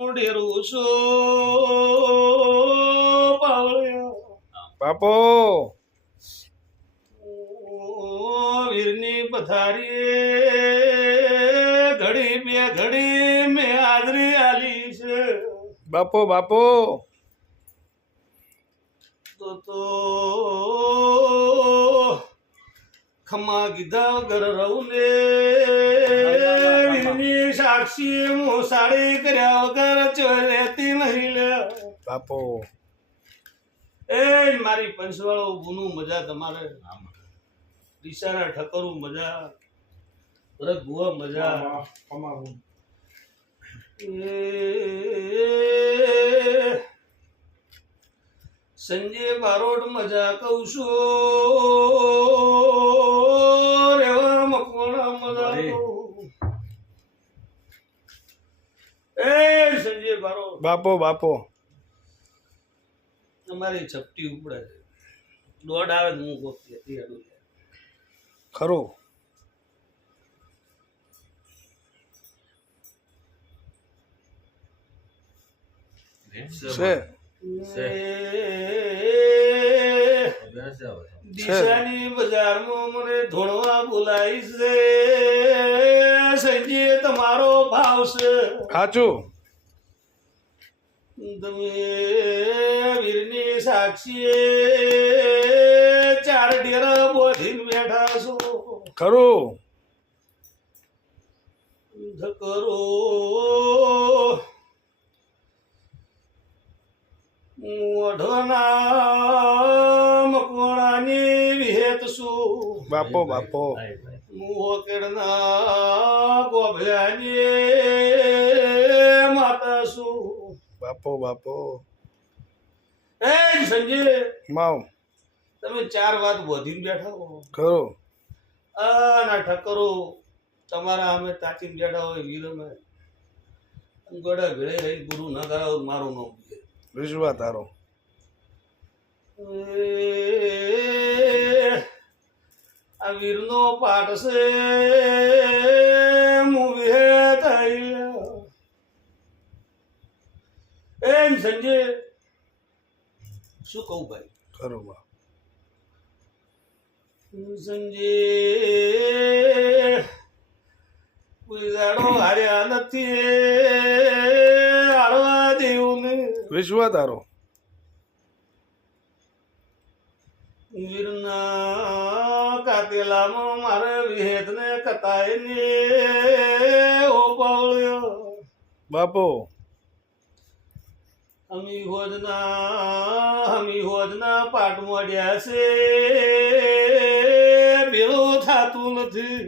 ડેરું છો પાવળ્યો બાપો વીરની પથારી ઘડી બે ઘડી મેં હાજરી આલી છે બાપો બાપો તો ખમા કીધા વગર રહું ને વીરની સાક્ષી મોસાળી કર્યા વગર ચોરેતી નહીં લે બાપો એ મારી પંચવાળો ગુનું મજા તમારે ડીસાના ઠકરું મજા ભરત ભુવા મજા સંજય બારોટ મજા કહું છું રેવા મકવાણા મજા કહું એ સંજય બારોટ બાપો બાપો તમારી ચપટી ઉપડે છે દોડ આવે તો હું ગોતી હતી અડું ખરું છે દિશાની બજારમાં મને ધોળવા બોલાય છે સંજય તમારો ભાવ છે સાચું તમે વીરની સાક્ષીએ ચાર ડેરા બોધીને બેઠા છો ખરું ધકરો મોઢોના મકવાણાની વિહેત છું બાપો બાપો મોકેડના ગોભયાની માતા છું બાપો બાપો એ સંજય માવ તમે ચાર વાત બોધીને બેઠા હો ખરું ના ઠકરો તમારા અમે તાચીને બેઠા હોય વીરમે ગોડા ભેળે રહી ગુરુ ના કરાવ મારું નામ વિશ્વા તારો આ વીરનો પાઠ છે મુવે થઈ એમ સંજય શું કહું ભાઈ ખરું બા સંજય કોઈ દાડો હાર્યા નથી હારવા દેવું ને વિશ્વા તારો વીરના કાતેલામાં મારે વિહેતને કતાય ને ઓ પાવળ્યો બાપો હમી હોજના પાટ મોડ્યા છે ભેળો થાતું નથી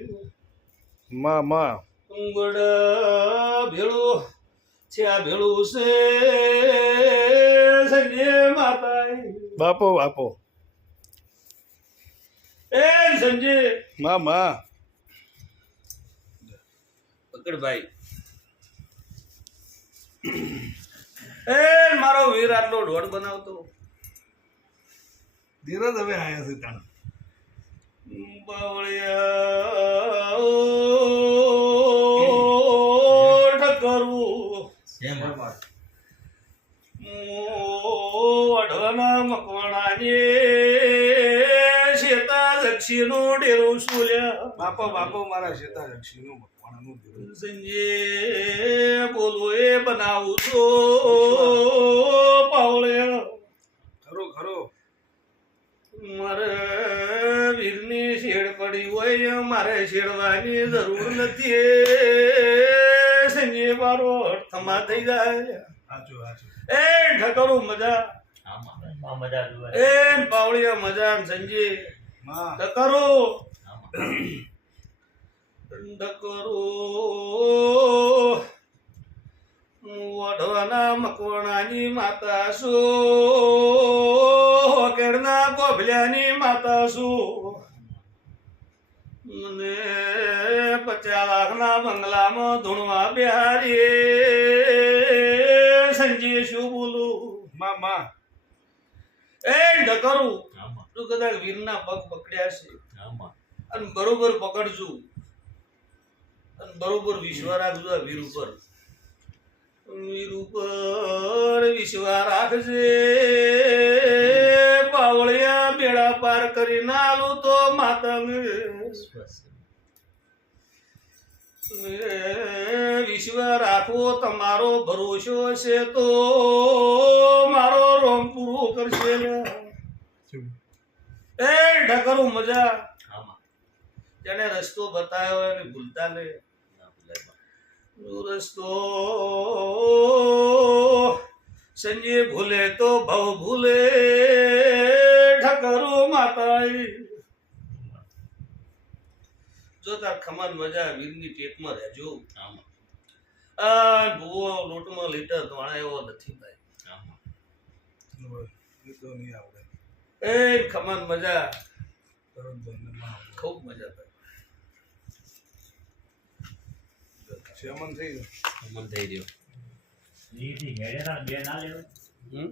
માં માં ઉંગડ ભેળો છે આ ભેળું છે સંજય માતા બાપો બાપો એ સંજય માં માં પકડ ભાઈ એ મારો વીર આટલો ઢોળ બનાવતો ધીરજ હવે આયા છે તાણ બાવળિયા ઠકરું અઢવાના મકવાણાની શેતા દક્ષિણનું ડેરું સુલ્યા બાપો બાપો મારા શેતા રક્ષીનું ભગવાનનું ધીરજ સંજય બોલો એ બનાવું છો પાવળિયા ખરું ખરું મારે વીરની શેડ પડી હોય મારે શેડવાની જરૂર નથી સંજય મારો થમા થઈ જાય સાચું સાચું એ ઠકરું મજા એ પાવળિયા મજા સંજય માં ઠકરો ઠકરો વઢવાના મકવાણાની માતા શું કેળના ગોભલ્યાની માતા શું મને 50 લાખના બંગલામાં ધૂણવા બિહારી સંજય શું બોલું માં માં એ ઢકરું તું કદાચ વીરના પગ પકડ્યા છે અને બરોબર પકડજો અને બરોબર વિશ્વાસ રાખજો આ વીર ઉપર વીર ઉપર વિશ્વા રાખજે બાવળિયા બેડા પાર કરી નાલું તો માતંગ વિશ્વા રાખવો તમારો ભરોસો છે તો મારો રોમ પૂરો કરશે એ ઢકરું મજા જેને રસ્તો બતાવ્યો એને ભૂલતા ને રસ્તો સંજય ભૂલે તો ભવ ભૂલે ઠકરો માતા જો તાર ખમણ મજા વીરની ટેકમાં રહેજો ભૂવો લોટમાં લીટર ધોણા એવો નથી ભાઈ એ તો નહીં આવડે એ ખમણ મજા તરત બંનેમાં આવડે. ખૂબ મજા ભાઈ શેમન થઈ ગયું મન થઈ રહ્યો હમ